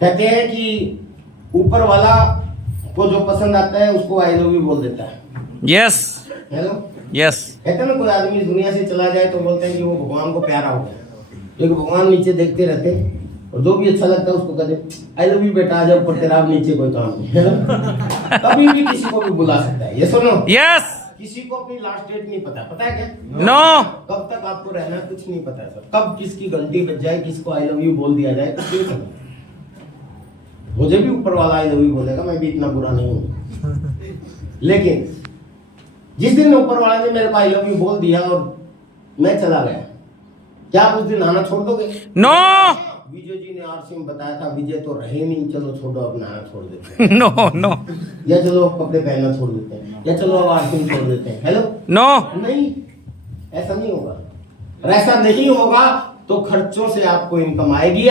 कहते हैं कि ऊपर वाला को जो पसंद आता है उसको आई लव यू बोल देता है। यस हेलो, यस कहते हैं ना कोई आदमी दुनिया से चला जाए तो बोलते हैं कि वो भगवान को प्यारा हो गया, क्योंकि भगवान नीचे देखते रहते हैं और जो भी अच्छा लगता है उसको कहते आई लव यू बेटा, आ जाओ ऊपर, तेरा अब नीचे कोई काम नहीं है। कभी भी किसी को भी बुला सकता है, ये सुनो। यस किसी को अपनी लास्ट डेट नहीं पता, पता है क्या? नो कब तक आपको रहना है कुछ नहीं पता है सर। कब किसकी घंटी बज जाए, किसको आई लव यू बोल दिया जाए, कुछ नहीं पता। मुझे भी ऊपर वाला आई लव यू बोलेगा, मैं भी इतना बुरा नहीं हूं। लेकिन जिस दिन ऊपर वाले ने मेरे को आई लव यू बोल दिया और मैं चला गया, क्या आप उस दिन नहाना छोड़ दोगे? नो विजय जी ने आरसी में बताया था, विजय तो रहे नहीं, चलो छोड़ो अब नहाना छोड़ देते हैं। नो नो या चलो अब कपड़े पहनना छोड़ देते हैं, या चलो अब आरसी में छोड़ देते हैं। हेलो, नो नहीं, ऐसा नहीं होगा। और ऐसा नहीं होगा तो खर्चों से आपको इनकम आएगी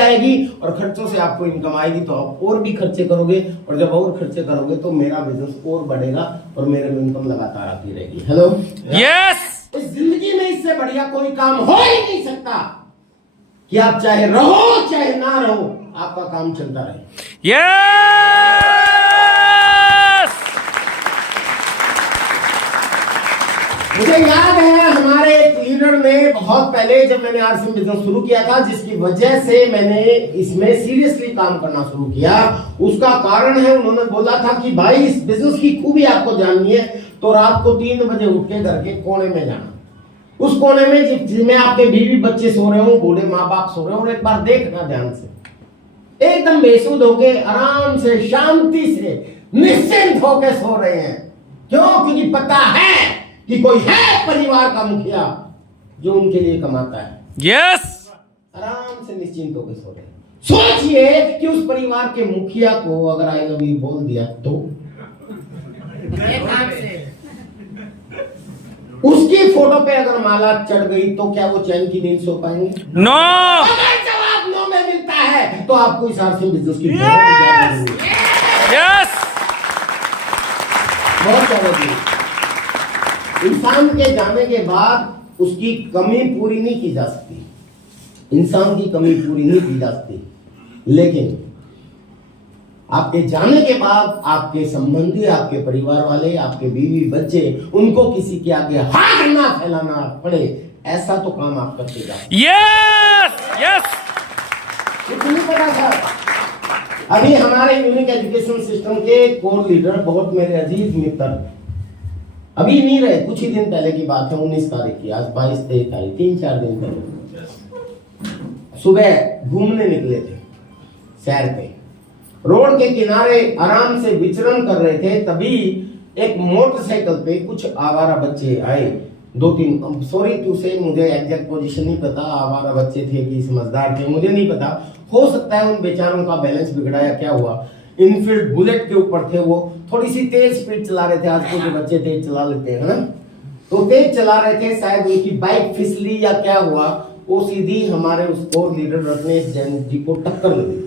और खर्चों से आपको इनकम आएगी तो आप और भी खर्चे करोगे, और जब और खर्चे करोगे तो मेरा बिजनेस और बढ़ेगा और मेरे में इनकम लगातार आती रहेगी। हेलो, यस इस जिंदगी में इससे बढ़िया कोई काम हो ही नहीं सकता कि आप चाहे रहो चाहे ना रहो, आपका काम चलता रहे। यस मुझे याद है हमारे एक लीडर ने बहुत पहले, जब मैंने आरसी बिजनेस शुरू किया था, जिसकी वजह से मैंने इसमें सीरियसली काम करना शुरू किया, उसका कारण है उन्होंने बोला था कि भाई इस बिजनेस की खूबी आपको जाननी है तो रात को 3 बजे उठ के घर के कोने में जाना, उस कोने में जिसमें आपके बीवी बच्चे सो रहे हो, बूढ़े माँ बाप सो रहे हो, और एक बार देखना ध्यान से, एकदम बेसुध होके आराम से शांति से निश्चिंत होके सो रहे हैं। क्यों? क्योंकि पता है कि कोई है परिवार का मुखिया जो उनके लिए कमाता है। यस आराम से निश्चिंत होकर सो रहे हैं। सोचिए कि उस परिवार के मुखिया को अगर आई लव यू बोल दिया तो उसकी फोटो पे अगर माला चढ़ गई तो क्या वो चैन की नींद सो पाएंगे? नो अगर जवाब नो में मिलता है तो आपको इस आरसी बिजनेस की यस बहुत ज्यादा। इंसान के जाने के बाद उसकी कमी पूरी नहीं की जा सकती, इंसान की कमी पूरी नहीं की जा सकती, लेकिन आपके जाने के बाद आपके संबंधी, आपके परिवार वाले, आपके बीवी बच्चे, उनको किसी के आगे हाथ ना फैलाना पड़े, ऐसा तो काम आप करते जाओ। यस यस कुछ नहीं पता था। अभी हमारे यूनिक एजुकेशन सिस्टम के कोर लीडर, बहुत मेरे अजीज मित्र, अभी नहीं रहे, कुछ ही दिन पहले की बात है, 19 तारीख की, आज 22-23 तारीख, 3-4 दिन पहले सुबह घूमने निकले थे सैर पे, रोड के किनारे आराम से विचरण कर रहे थे, तभी एक मोटरसाइकिल पे कुछ आवारा बच्चे आए, 2-3, सॉरी टू से, मुझे एग्जैक्ट पोजीशन नहीं पता, आवारा बच्चे थे कि समझदार थे मुझे नहीं पता, हो सकता है उन बेचारों का बैलेंस बिगड़ा या क्या हुआ। इनफील्ड बुलेट के ऊपर थे, वो थोड़ी सी तेज स्पीड चला रहे थे, आजकल के बच्चे तेज चला लेते हैं ना, तो तेज चला रहे थे, शायद उनकी बाइक फिसली या क्या हुआ, वो सीधी हमारे उस कोर लीडर रत्नेश जैन जी को टक्कर लगी।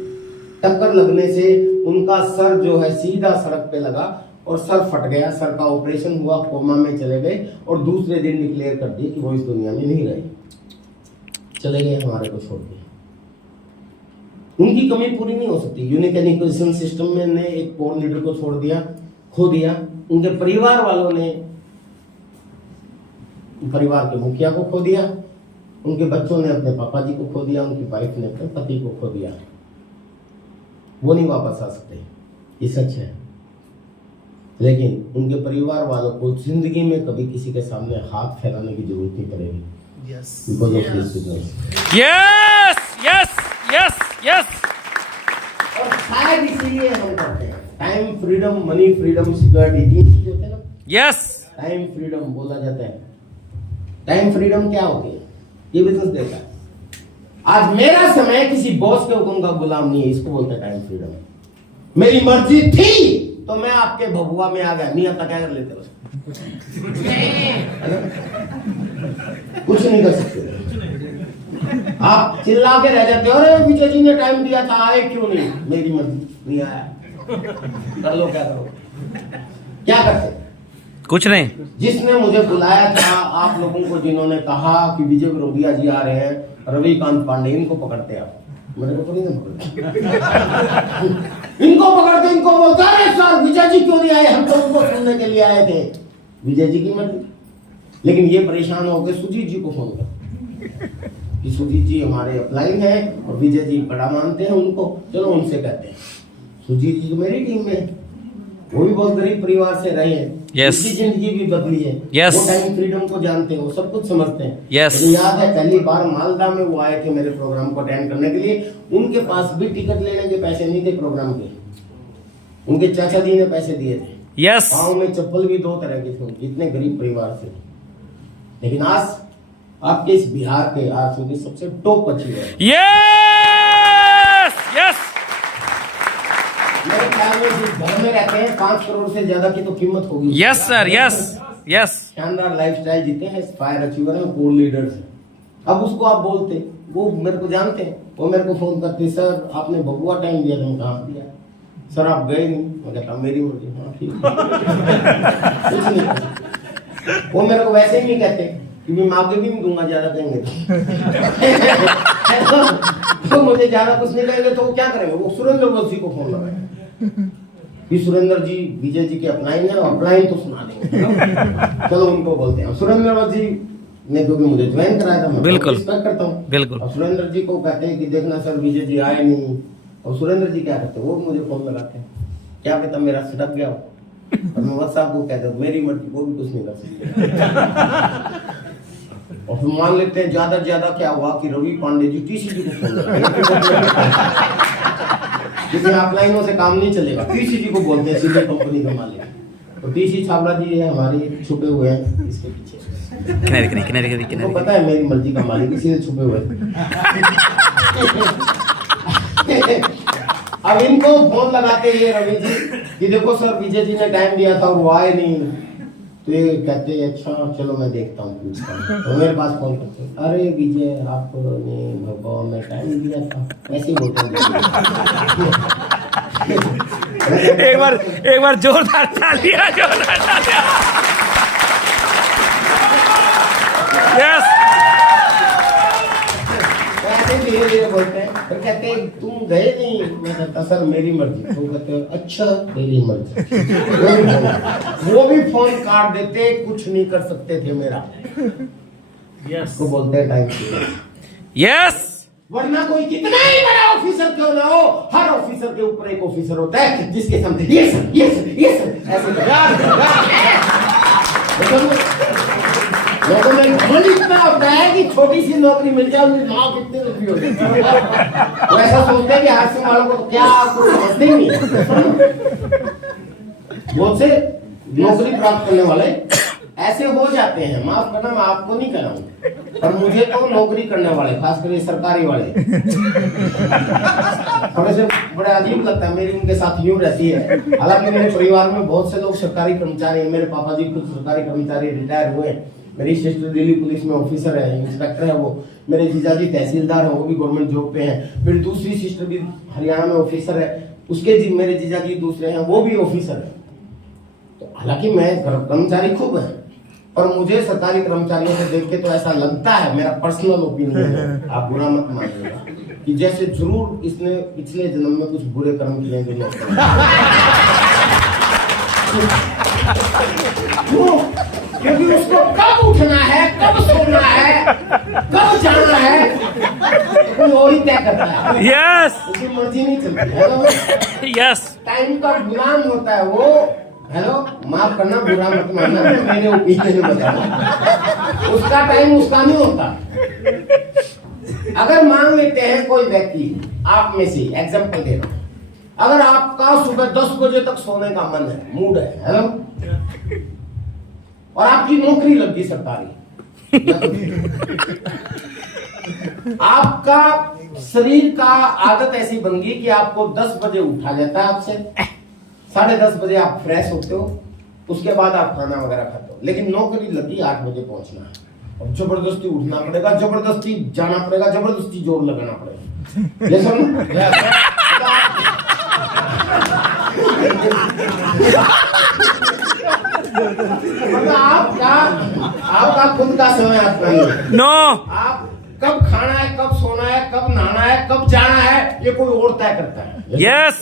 टक्कर लगने से उनका सर जो है सीधा सड़क पे लगा और सर फट गया, सर का ऑपरेशन हुआ, कोमा में चले गए और दूसरे दिन डिक्लेयर कर दिए कि वो इस दुनिया में नहीं रहे, चले गए, हमारे को छोड़ दिया। उनकी कमी पूरी नहीं हो सकती। यूनिक एजुकेशन सिस्टम में ने एक कोर लीडर को छोड़ दिया, खो दिया, उनके परिवार वालों ने परिवार के मुखिया को खो दिया, उनके बच्चों ने अपने पापा जी को खो दिया, उनकी वाइफ ने अपने पति को खो दिया। वो नहीं वापस आ सकते, ये सच है, लेकिन उनके परिवार वालों को जिंदगी में कभी किसी के सामने हाथ फैलाने की जरूरत नहीं पड़ेगी। Because of this business. Yes yes yes yes और शायद इसीलिए हम करते हैं। Time freedom, money freedom, security, 3 चीज होते हैं ना। यस टाइम फ्रीडम बोला जाता है। टाइम फ्रीडम क्या होती है? ये बिजनेस देता है। आज मेरा समय किसी बॉस के हुक्म का गुलाम नहीं है, इसको बोलते हैं टाइम फ्रीडम। मेरी मर्जी थी तो मैं आपके भभुआ में आ गया, नहीं आता क्या कर लेते बस कुछ नहीं कर सकते। आप चिल्ला के रह जाते हो, अरे विजय जी ने टाइम दिया था, आए क्यों नहीं? मेरी मर्जी, नहीं आया, कर लो क्या करो। क्या करते? कुछ नहीं। जिसने मुझे बुलाया था, आप लोगों को जिन्होंने कहा कि विजय विरोधिया जी आ रहे हैं, रविकांत पांडे, इनको पकड़ते आप। मेरे को थोड़ी ना पकड़ इनको पकड़ते, इनको बोलता अरे सर विजय जी क्यों नहीं आए, हम तो उनको सुनने के लिए आए थे। विजय जी की मर्जी। लेकिन ये परेशान हो गए, सुजीत जी को फोन कर कि सुजीत जी हमारे अपलाइन है और विजय जी बड़ा मानते हैं उनको, चलो उनसे कहते हैं। सुजीत जी तो मेरी टीम में है, वो भी बहुत गरीब परिवार से रहे हैं। Yes. उनकी जिंदगी भी बदली है। Yes. वो टाइम फ्रीडम को जानते हैं, वो सब कुछ समझते हैं। Yes. मुझे याद है पहली बार मालदा में वो आए थे मेरे प्रोग्राम को अटेंड करने के लिए। उनके पास भी टिकट लेने के पैसे नहीं थे प्रोग्राम के, उनके चाचा जी ने पैसे दिए थे। यस पाँव में चप्पल भी 2 तरह के थे, इतने गरीब परिवार से। लेकिन आज आपके इस बिहार के आज की सबसे टॉप अचीवर है। यस यस मेरे ख्याल में जिस घर में रहते हैं 5 करोड़ से ज्यादा की तो कीमत होगी। यस सर यस यस शानदार लाइफस्टाइल जीते हैं, फायर अचीवर हैं, कोर लीडर्स हैं। अब उसको आप बोलते, वो मेरे को जानते हैं, वो मेरे को फोन करते, सर आपने बबुआ टाइम दिया था, मैं कहाँ दिया सर, आप गए नहीं। मैं कहता मेरी मर्जी। हाँ ठीक कुछ नहीं। वो मेरे को वैसे ही नहीं कहते कि मैं मांगे भी नहीं दूंगा, ज्यादा कहेंगे तो मुझे ज्यादा कुछ नहीं कहेंगे तो वो क्या करेंगे, वो सुरेंद्र वंशी को फोन लगाएंगे कि सुरेंद्र जी विजय जी के अपलाइन है, अपलाइन तो सुना देंगे। चलो उनको बोलते हैं। सुरेंद्र वंशी ने क्योंकि मुझे ज्वाइन कराया था, मैं बिल्कुल रिस्पेक्ट करता हूँ। बिल्कुल। और सुरेंद्र जी को कहते हैं कि देखना सर विजय जी आए नहीं, और सुरेंद्र जी क्या करते हैं, वो मुझे फोन लगाते हैं, क्या कहता मेरा सटक गया हो, और मैं व्हाट्सएप को कहता हूँ मेरी मर्जी, वो भी कुछ नहीं कर सकते। और फिर मान लेते हैं ज्यादा ज्यादा क्या हुआ कि रवि पांडे जी टीसी जी को फोन लगाते, जिसमें अपलाइनों से काम नहीं चलेगा, टीसी जी को बोलते हैं, सीधे कंपनी का मालिक। तो टीसी छावला जी है हमारे, छुपे हुए हैं इसके पीछे। तो पता है मेरी मर्जी का मालिक इसीलिए छुपे हुए। अब इनको फोन लगाते हैं रवि जी कि देखो सर विजय जी ने टाइम दिया था और वो आए नहीं। तो ये कहते हैं अच्छा चलो मैं देखता हूँ, पूछता हूँ। तो मेरे पास फोन करते, अरे विजय आपने भगवान ने टाइम दिया था, ऐसे ही बोलते हैं। एक बार जोरदार तालियां, जोरदार तालियां। यस ऐसे धीरे धीरे बोलते हैं, फिर कहते हैं तुम गए नहीं। मैं कहता सर मेरी मर्जी। तो कहते हैं अच्छा मेरी मर्जी। वो भी फोन काट देते, कुछ नहीं कर सकते थे मेरा। यस तो बोलते हैं टाइम यस, वरना कोई कितना ही बड़ा ऑफिसर क्यों ना हो, हर ऑफिसर के ऊपर एक ऑफिसर होता है जिसके सामने ये सर ये सर ये सर ऐसे लोगों में घमंड इतना होता है कि छोटी सी नौकरी मिल जाए उनकी माँ कितनी लंबी होती है। वो ऐसा सोचते हैं कि हाथ से वालों को क्या कुछ समझते ही नहीं। बहुत से नौकरी प्राप्त करने वाले ऐसे हो जाते हैं, माफ करना मैं आपको नहीं कह रहा हूँ, पर मुझे तो नौकरी करने वाले खासकर सरकारी वाले थोड़े से बड़े अजीब लगता है। मेरी उनके साथ यूं रहती है। हालांकि मेरे परिवार में बहुत से लोग सरकारी कर्मचारी हैं। मेरे पापा जी खुद सरकारी कर्मचारी रिटायर हुए हैं। मेरी सिस्टर दिल्ली पुलिस में ऑफिसर है, इंस्पेक्टर है वो। मेरे जीजाजी तहसीलदार हैं, वो भी गवर्नमेंट जॉब पे हैं। मेरी दूसरी सिस्टर भी हरियाणा में ऑफिसर है, उसके मेरे जीजाजी दूसरे हैं, वो भी ऑफिसर है। तो हालांकि मैं कर्मचारी खूब है, पर मुझे सरकारी कर्मचारियों से देख के तो ऐसा लगता है, मेरा पर्सनल ओपिनियन है, आप बुरा मत मानिएगा, कि जैसे जरूर इसने पिछले जन्म में कुछ बुरे कर्म किए हैं। क्योंकि उसको कब उठना है, कब सोना है, कब जाना है, कोई और ही तय करता है। यस उसकी मर्जी नहीं चलती है। यस, टाइम का गुलाम होता है वो। हेलो माफ करना, बुरा मत मानना, मेरे ओपिनियन में बता रहा हूं। उसका टाइम उसका नहीं होता। अगर मान लेते हैं कोई व्यक्ति, आप में से एग्जांपल दे रहा हूं, अगर आपका सुबह 10 बजे तक सोने का मन है, मूड है, हेलो, और आपकी नौकरी लग गई सरकारी, आपका शरीर का आदत ऐसी बन गई कि आपको 10 बजे उठा जाता है, आपसे 10:30 बजे आप फ्रेश होते हो, उसके बाद आप खाना वगैरह खाते हो। लेकिन नौकरी लगी 8 बजे पहुंचना है, और जबरदस्ती उठना पड़ेगा, जबरदस्ती जाना पड़ेगा, जबरदस्ती जोर लगाना पड़ेगा। ये सुन मतलब आपका खुद का समय आपका नहीं है। नो, आप कब खाना है, कब सोना है, कब नहाना है, कब जाना है, ये कोई और तय करता है। यस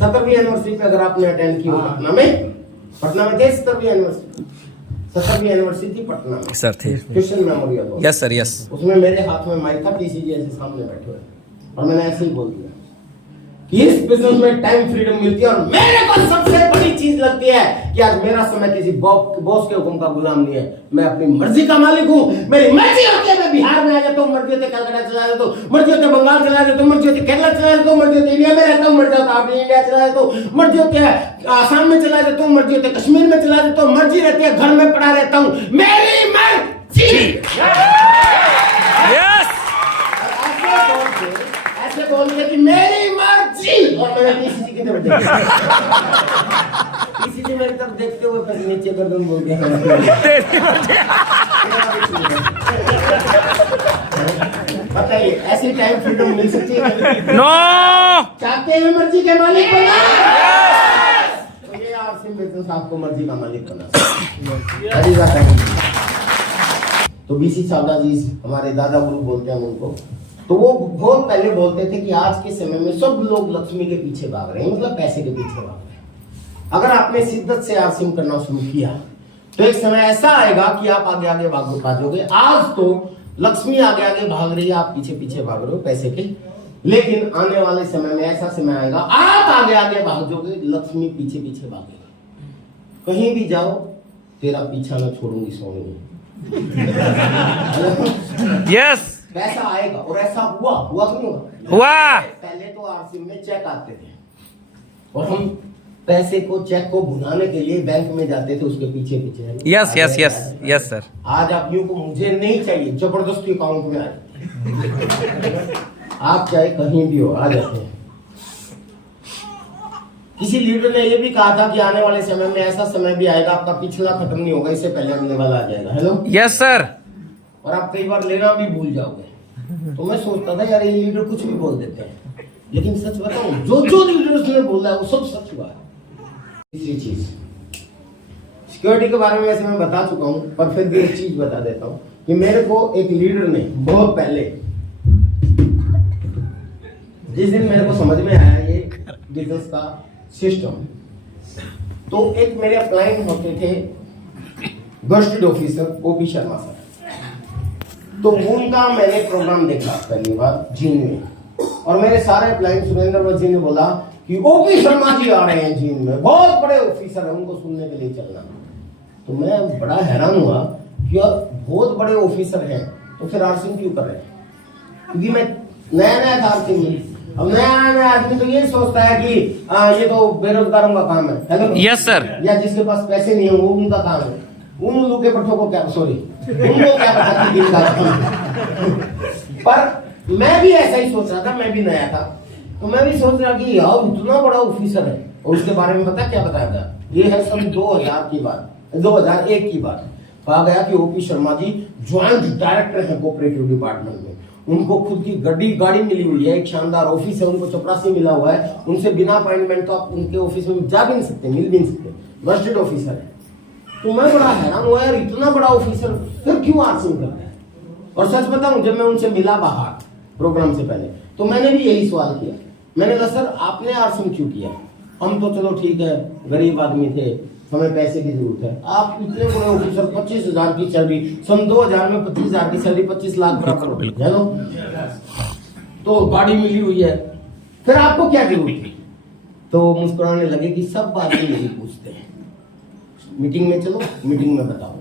17वीं एनिवर्सरी पे अगर आपने अटेंड की हो पटना में थे 17वीं एनिवर्सरी, 17वीं एनिवर्सरी थी पटना में सर थे। Christian memorial. Yes sir yes. उसमें मेरे हाथ में माइक था, टीसी जी ऐसे सामने बैठे हुए और मैंने ऐसे ही बोल दिया कि इस बिजनेस में टाइम फ्रीडम मिलती है और मेरे को सबसे बड़ी चीज लगती है कि आज मेरा समय किसी बॉस के हुक्म का गुलाम नहीं है। मैं अपनी मर्जी का मालिक हूँ। मेरी मर्जी होती है मैं बिहार में आ जाता हूँ, मर्जी होती है कलकत्ता चला जाता हूँ, मर्जी होती है बंगाल चला जाता हूँ, मर्जी होती है केरला चला जाता हूँ, मर्जी होती है इंडिया में रहता हूँ, मर्जी होता है इंडिया चला जाता हूँ, मर्जी होती है आसाम में चला जाता हूँ, मर्जी होती है कश्मीर में चला जाता हूँ, मर्जी रहती है घर में पड़ा रहता हूँ। मेरी मर्जी। यस ऐसे बोल के कि मेरी मर्जी और मेरे टीसी की तरफ देखा। टीसी जी मेरी तरफ देखते हुए फिर नीचे गर्दन बोल के बताइए ऐसी टाइम फ्रीडम मिल सकती है? नो चाहते हैं मर्जी के मालिक बनना? तो ये आरसीएम बिजनेस आपको मर्जी का मालिक बना। तो बीसी चावला जी हमारे दादा गुरु बोलते हैं उनको, तो वो बहुत पहले बोलते थे कि आज के समय में सब लोग लक्ष्मी के पीछे भाग रहे हैं, मतलब पैसे के पीछे भाग रहे हैं। अगर आपने शिद्दत से आरसीएम करना शुरू किया तो एक समय ऐसा आएगा कि आप आगे आगे भागोगे। आज तो लक्ष्मी आगे आगे भाग रही है, आप पीछे पीछे भाग रहे हो पैसे के, लेकिन आने वाले समय में ऐसा समय आएगा आप आगे आगे भागोगे, लक्ष्मी पीछे पीछे भागेगी। कहीं भी जाओ तेरा पीछा न छोड़ूंगी सोनी। यस पैसा आएगा और ऐसा हुआ कि नहीं हुआ? हुआ। पहले तो आरसीएम में चेक आते थे और हम पैसे को चेक को भुनाने के लिए बैंक में जाते थे उसके पीछे पीछे। Yes yes yes yes sir. आज आप यूं को मुझे नहीं चाहिए, जबरदस्ती अकाउंट में आ जाते। आप चाहे कहीं भी हो आ जाते हैं। किसी लीडर ने ये भी कहा था कि आने वाले समय में ऐसा समय भी आएगा आपका पिछला खत्म नहीं होगा, इससे पहले अगले वाला आ जाएगा। Hello yes sir. और आप कई बार लेना भी भूल जाओगे। तो मैं सोचता था यार ये लीडर कुछ भी बोल देते हैं, लेकिन सच बताऊं जो लीडर्स ने बोला है वो सब सच हुआ है। तीसरी चीज सिक्योरिटी के बारे में वैसे मैं बता चुका हूं, पर फिर भी एक चीज बता देता हूं कि मेरे को एक लीडर ने बहुत पहले, जिस दिन मेरे को समझ में आया ये बिजनेस का सिस्टम, तो एक मेरे क्लाइंट होते थे gazetted officer OP Sharma sir. तो उनका मैंने प्रोग्राम देखा पहली बार जीन में, और मेरे सारे क्लाइंट सुरेंद्र जी ने बोला कि ओपी शर्मा जी आ रहे हैं जीन में, बहुत बड़े ऑफिसर है, उनको सुनने के लिए चलना। तो मैं बड़ा हैरान हुआ कि यार बहुत बड़े ऑफिसर हैं तो फिर आरसीएम क्यों कर रहे हैं? क्योंकि मैं नया था आरसीएम में। अब नया आदमी तो ये सोचता है कि ये तो बेरोजगारों का काम है। Hello yes sir. या जिसके पास पैसे नहीं है वो उनका काम है। उन लोगों के पट्टों को क्या, सॉरी उनको क्या पता कि इनका पर मैं भी ऐसा ही सोच रहा था, मैं भी नया था, तो मैं भी सोच रहा कि यार इतना बड़ा ऑफिसर है और उसके बारे में पता क्या बताया गया? ये है सन 2000 की बात, 2001 की बात। कहा गया कि OP Sharma ji joint director है कोऑपरेटिव डिपार्टमेंट में, उनको खुद की गाड़ी मिली हुई है, एक शानदार ऑफिस है, उनको चपरासी मिला हुआ है, उनसे बिना अपॉइंटमेंट तो आप उनके ऑफिस में जा भी नहीं सकते, मिल भी नहीं सकते, गस्टेड ऑफिसर है। तो मैं बड़ा हैरान हुआ यार इतना बड़ा ऑफिसर फिर क्यों आरसीएम करता है? और सच बताऊं जब मैं उनसे मिला बाहर प्रोग्राम से पहले तो मैंने भी यही सवाल किया। मैंने कहा सर आपने आरसीएम क्यों किया? हम तो चलो ठीक है गरीब आदमी थे, हमें पैसे की जरूरत है, आप इतने बड़े ऑफिसर 25,000 की सैलरी, सन 2000 में 25,000 की सैलरी 25 लाख बराबर होती है ना, तो गाड़ी मिली हुई है, फिर आपको क्या जरूरत थी? तो मुस्कुराने लगे कि सब आदमी यही पूछते हैं, मीटिंग में चलो मीटिंग में बताओ।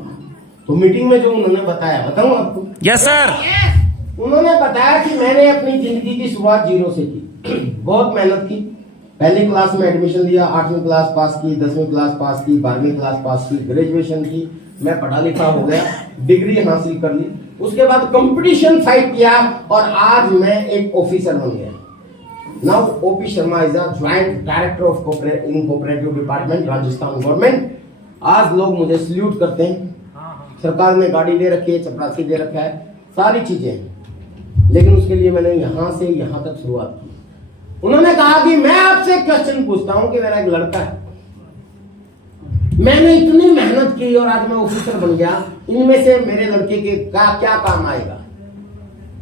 तो मीटिंग में जो उन्होंने बताया बताऊं आपको? Yes sir. उन्होंने बताया कि मैंने अपनी जिंदगी की शुरुआत जीरो से की, बहुत मेहनत की, पहली क्लास में एडमिशन लिया, 8वीं क्लास पास की, 10वीं क्लास पास की, 12वीं क्लास पास की, ग्रेजुएशन की, मैं पढ़ा लिखा हो गया, डिग्री हासिल कर ली, उसके बाद कंपटीशन फाइट किया और आज मैं एक ऑफिसर बन गया। Now OP Sharma is a joint director of cooperative department Rajasthan government. आज लोग मुझे सल्यूट करते हैं, सरकार ने गाड़ी दे रखी है, चपरासी दे रखा है, सारी चीजें, लेकिन उसके लिए मैंने यहां से यहां तक शुरुआत की। उन्होंने कहा कि मैं आपसे क्वेश्चन पूछता हूं कि मेरा एक लड़का है, मैंने इतनी मेहनत की और आज मैं ऑफिसर बन गया, इनमें से मेरे लड़के के क्या काम आएगा?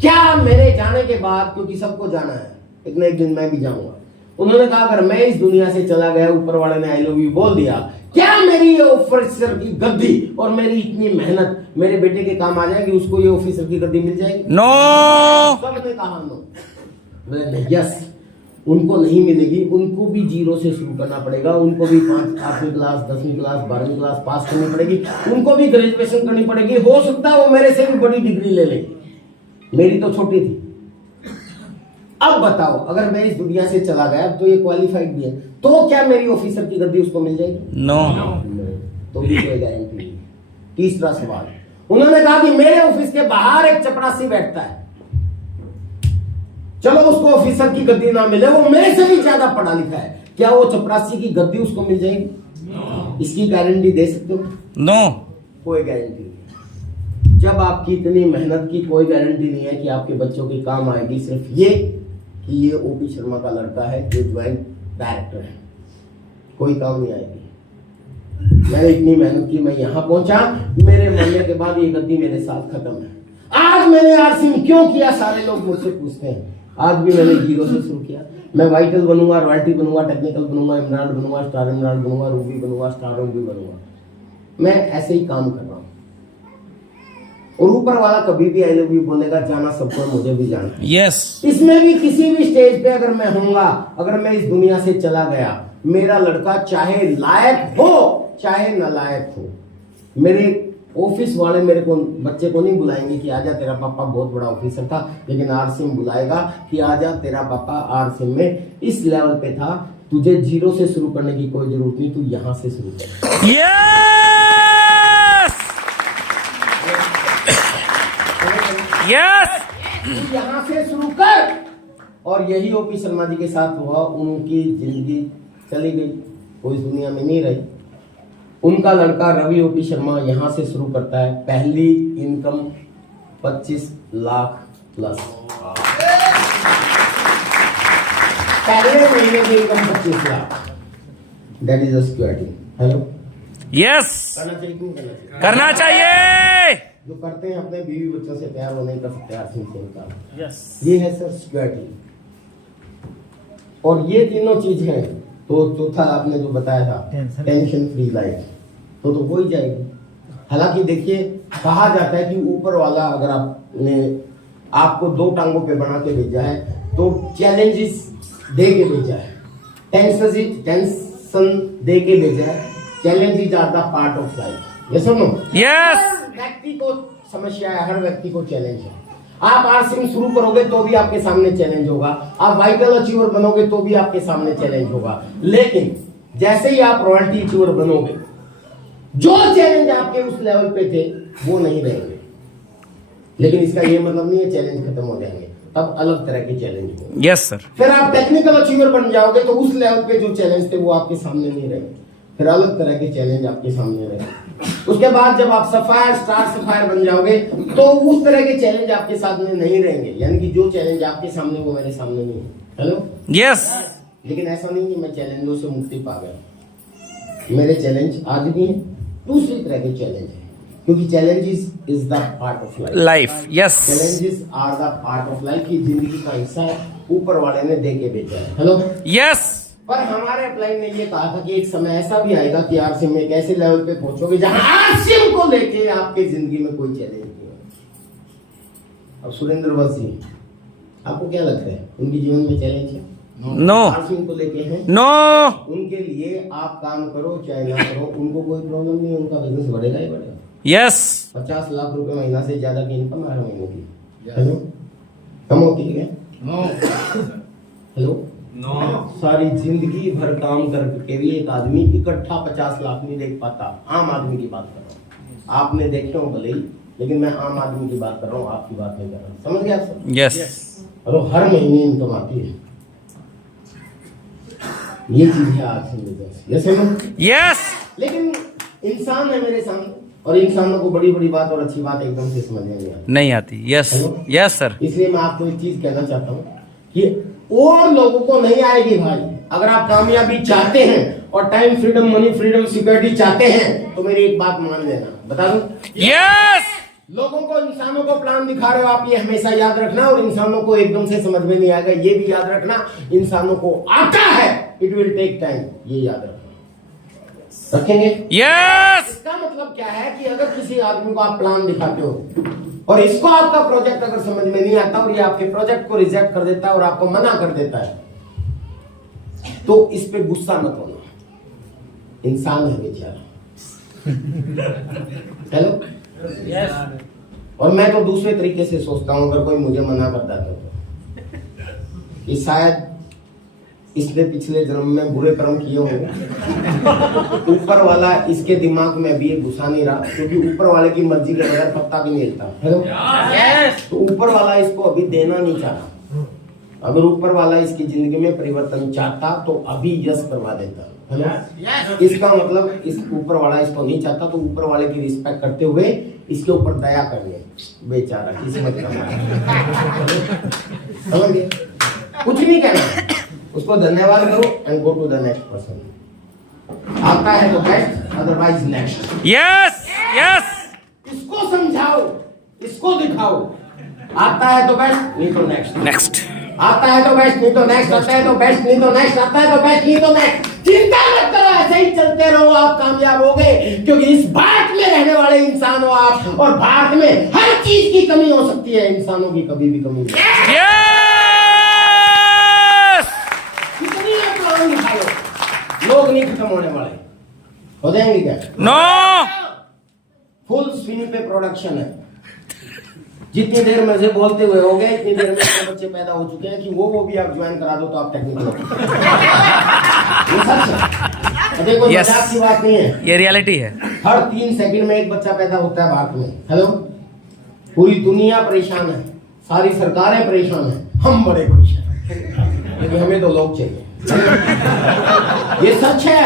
क्या मेरे जाने के बाद, क्योंकि सबको जाना है, एक ना एक दिन मैं भी जाऊंगा, उन्होंने कहा अगर मैं इस दुनिया से चला गया, ऊपर वाले ने आई लव यू बोल दिया, क्या मेरी ये ऑफिसर की गद्दी और मेरी इतनी मेहनत मेरे बेटे के काम आ जाएगी? उसको ये ऑफिसर की गद्दी मिल जाएगी? नो। सबने कहा नो। मैंने यस, उनको नहीं मिलेगी, उनको भी जीरो से शुरू करना पड़ेगा, उनको भी 8वीं क्लास 10वीं क्लास 12वीं क्लास पास करनी पड़ेगी, उनको भी ग्रेजुएशन करनी पड़ेगी। हो सकता है वो मेरे से भी बड़ी डिग्री ले लेगी, मेरी तो छोटी थी। अब बताओ, अगर मैं इस दुनिया से चला गया तो ये क्वालिफाइड भी है, तो क्या मेरी ऑफिसर की गद्दी उसको मिल जाएगी? नो। तो भी कोई गारंटी नहीं। तीसरा सवाल, उन्होंने कहा कि मेरे ऑफिस के बाहर एक चपरासी बैठता है, चलो उसको ऑफिसर की गद्दी ना मिले, वो मेरे से भी ज्यादा पढ़ा लिखा है, क्या वो चपरासी की गद्दी उसको मिल जाएगी? इसकी गारंटी दे सकते हो? नो। कोई गारंटी नहीं। जब आपकी इतनी मेहनत की कोई गारंटी नहीं है कि आपके बच्चों के काम आएगी, सिर्फ ये कि ये ओपी शर्मा का लड़का है जो ज्वाइंट डायरेक्टर है, कोई काम नहीं आएगी। मैंने इतनी मेहनत की, मैं यहां पहुंचा, मेरे मरने के बाद ये गद्दी मेरे साथ खत्म है। आज मैंने आरसी क्यों किया, सारे लोग मुझसे पूछते हैं। आज भी मैंने जीरो से शुरू किया। मैं वाइटल बनूंगा, रॉयल्टी बनूंगा, टेक्निकल बनूंगा, एमराल्ड बनूंगा, स्टार एमराल्ड बनूंगा, रूबी बनूंगा, स्टार रूबी बनूंगा। मैं ऐसे ही काम कर रहा हूं, और ऊपर वाला कभी भी आई लव यू बोलेगा, जाना सबको, मुझे भी जाना। यस। इसमें भी किसी भी स्टेज पे अगर मैं होऊंगा, अगर मैं इस दुनिया से चला गया, मेरा लड़का चाहे लायक हो चाहे नालायक हो, मेरे ऑफिस वाले मेरे को, बच्चे को नहीं बुलाएंगे कि आजा तेरा पापा बहुत बड़ा ऑफिसर था, लेकिन आरसीएम बुलाएगा कि आजा तेरा पापा आरसीएम में इस लेवल पे था, तुझे जीरो से शुरू करने की कोई जरूरत नहीं, तू यहां से शुरू कर। यस। यस। तू यहां से शुरू कर। और यही ओपी शर्मा जी के साथ हुआ, उनकी जिंदगी चली गई, वो इस दुनिया में नहीं रही। उनका लड़का रवि ओपी शर्मा यहां से शुरू करता है, पहली इनकम 25 लाख प्लस, पहले महीने की income 25 lakh. That is a security. Hello, yes. करना चाहिए क्यों करना चाहिए? करना चाहिए। जो करते हैं अपने बीवी बच्चों से प्यार, वो नहीं कर सकते आरसीएम से इनकार। यस। ये है सर सिक्योरिटी, और ये तीनों चीज हैं। तो चौथा आपने जो बताया था, टेंशन फ्री लाइफ, तो हो ही जाएगी। हालांकि देखिए, कहा जाता है कि ऊपर वाला अगर आपने आपको 2 टांगों पे बना के भेजा है, तो चैलेंजेस दे के भेजा है, टेंशन दे के भेजा है। Challenges are the part of life. Yes और नो? यस। व्यक्ति को समस्या है, हर व्यक्ति को चैलेंज है। आप आरसीएम शुरू करोगे तो भी आपके सामने चैलेंज होगा, आप वाइटल अचीवर बनोगे तो भी आपके सामने चैलेंज होगा, लेकिन जैसे ही आप रॉयल्टी अचीवर बनोगे, जो चैलेंज आपके उस लेवल पे थे वो नहीं रहेंगे। लेकिन इसका ये मतलब नहीं है चैलेंज खत्म हो जाएंगे, तब अलग तरह के चैलेंज होंगे। Yes sir. फिर आप टेक्निकल अचीवर बन जाओगे तो उस लेवल पे जो चैलेंज थे वो आपके सामने नहीं रहेंगे, फिर अलग तरह के चैलेंज आपके सामने रहेंगे। उसके बाद जब आप सफायर, स्टार सफायर बन जाओगे तो उस तरह के चैलेंज आपके सामने नहीं रहेंगे, यानी कि जो चैलेंज आपके सामने वो मेरे सामने नहीं है। Hello, yes. लेकिन ऐसा नहीं कि मैं चैलेंजों से मुक्ति पा गया, मेरे चैलेंज आज भी हैं, दूसरी तरह के चैलेंज है, क्योंकि challenges is the part of life. Yes. Challenges are the part of life, की जिंदगी का हिस्सा है, ऊपर वाले ने दे के भेजा है। Hello, yes. पर हमारे अपलाइन ने ये कहा था कि एक समय ऐसा भी आएगा कि आरसीएम में एक ऐसे लेवल पे पहुंचोगे जहां आरसीएम को लेके आपके जिंदगी में कोई चैलेंज नहीं होगा। अब सुरेंद्र बस जी, आपको क्या लगता है उनके जीवन में चैलेंज है? नो। आरसीएम को लेके हैं? नो। उनके लिए आप काम करो चाहे ना करो, उनको कोई प्रॉब्लम नहीं, उनका बिजनेस बढ़ेगा ही बढ़ेगा। यस। 50 लाख रुपए महीना से ज्यादा की इनकम हर महीने की। हेलो, कम होती है? हेलो, सारी जिंदगी भर काम करके भी एक आदमी इकट्ठा 50 लाख नहीं देख पाता। आम आदमी की बात कर रहा हूँ, आपने देखे हो भले ही, लेकिन मैं आम आदमी की बात कर रहा हूँ, आपकी बात नहीं कर रहा हूँ। समझ गया सर? यस। और हर महीने इनकम आती है, ये चीज है आज यस। यस। लेकिन इंसान है मेरे सामने, और इंसानों को बड़ी बड़ी बात और अच्छी बात एकदम से समझ नहीं आती। नहीं आती। यस। Yes sir. इसलिए मैं आपको एक चीज कहना चाहता हूँ कि और लोगों को नहीं आएगी भाई। अगर आप कामयाबी चाहते हैं और time freedom, money freedom, security चाहते हैं तो मेरी एक बात मान लेना, बता दूं? यस। लोगों को, इंसानों को प्लान दिखा रहे हो आप, ये हमेशा याद रखना। और इंसानों को एकदम से समझ में नहीं आएगा, ये भी याद रखना। इंसानों को आता है, इट विल टेक टाइम, ये याद रखना। रखेंगे? यस। इसका मतलब क्या है कि अगर किसी आदमी को आप प्लान दिखाते हो और इसको आपका प्रोजेक्ट अगर समझ में नहीं आता और ये आपके प्रोजेक्ट को रिजेक्ट कर देता है और आपको मना कर देता है, तो इस पे गुस्सा मत होना, इंसान है बेचारा। हेलो? यस। और मैं तो दूसरे तरीके से सोचता हूं, अगर कोई मुझे मना करता तो कि शायद इसने पिछले जन्म में बुरे कर्म किए होंगे, ऊपर वाला इसके दिमाग में अभी ये घुसा नहीं रहा, क्योंकि ऊपर वाले की मर्जी के बगैर पत्ता भी नहीं हिलता। हेलो? यस। तो ऊपर वाला इसको अभी देना नहीं चाहता। अगर ऊपर वाला इसकी जिंदगी में परिवर्तन चाहता तो अभी यस करवा देता। हेलो? इसका मतलब इस ऊपर वाला इसको नहीं चाहता, तो ऊपर वाले की रिस्पेक्ट करते हुए इसके ऊपर दया करने, बेचारा किस्मत का समझ गए? कुछ नहीं कहना, उसको धन्यवाद करो and go to the next person. आता है तो best, otherwise next. Yes. Yes. इसको समझाओ, इसको दिखाओ। आता है तो बेस्ट, नहीं तो नेक्स्ट। नेक्स्ट। आता है तो बेस्ट, नहीं तो नेक्स्ट। आता है तो बेस्ट, नहीं तो नेक्स्ट। आता है तो बेस्ट, नहीं तो नेक्स्ट। चिंता मत करो, ऐसे ही चलते रहो, आप कामयाब होगे। क्योंकि इस भारत में रहने वाले इंसान हो आप, और भारत में हर चीज की कमी हो सकती है, इंसानों की कभी भी कमी नहीं। यस। कितनी प्लान दिखा लो, लोग नहीं खत्म होने वाले। हो जाएंगे क्या? नो। फुल स्विंग पे प्रोडक्शन है। जितनी देर मुझे बोलते हुए हो गए, इतनी देर में इतने बच्चे पैदा हो चुके हैं कि वो भी आप ज्वाइन करा दो तो आप टेक्निकल हो। ये सच है, देखो मजाक की बात नहीं है, ये रियलिटी है। हर 3 सेकंड में एक बच्चा पैदा होता है भारत में। हेलो? पूरी दुनिया परेशान है, सारी सरकारें परेशान है, हम बड़े खुश हैं, लेकिन हमें तो लोग चाहिए। ये सच है।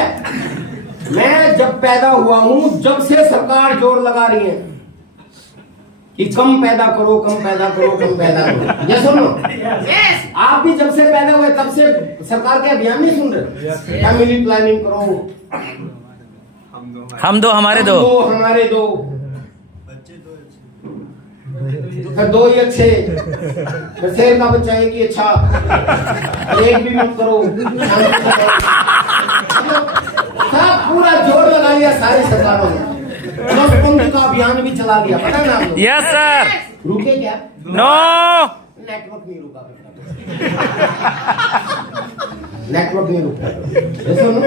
मैं जब पैदा हुआ हूं, जब से सरकार जोर लगा रही है कि कम पैदा करो, कम पैदा करो, कम पैदा करो। ये सुनो, आप भी जब से पैदा हुए तब से सरकार के अभियान नहीं सुन रहे? फैमिली प्लानिंग करो, हम दो हमारे दो, हमारे दो, फिर 2 ही अच्छे, फिर शेर का बच्चा एक ही अच्छा, एक भी मत करो। सब पूरा जोर लगा लिया सारी सरकारों ने, नोटबंदी का अभियान भी चला दिया, पता है ना आपको? Yes sir. रुके क्या? नो। नेटवर्क नहीं रुका, नेटवर्क नहीं रुका। सुनो,